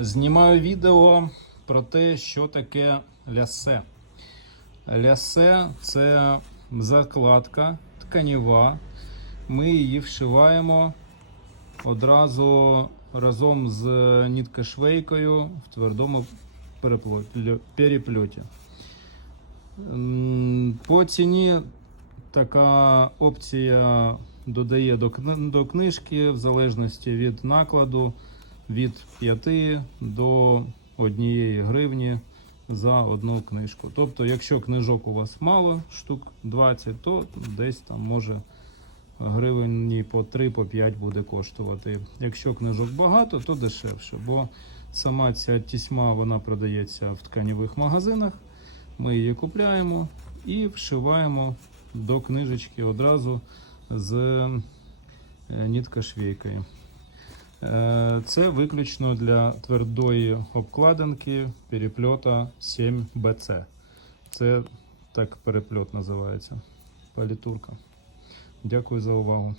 Знімаю відео про те, що таке лясе. Лясе це закладка тканіва. Ми її вшиваємо одразу разом з ніткошвейкою в твердому перепльоті. По ціні така опція додає до книжки в залежності від накладу від 5 до 1 гривні за одну книжку. Тобто, якщо книжок у вас мало, штук 20, то десь там може гривень по 3 по 5 буде коштувати. Якщо книжок багато, то дешевше, бо сама ця тісьма вона продається в тканівих магазинах. Ми її купляємо і вшиваємо до книжечки одразу з е, ніткошвейкою. Е, Це виключно для твердої обкладинки перепльота 7BC. Це так перепльот називається. Палітурка. Дякую за увагу.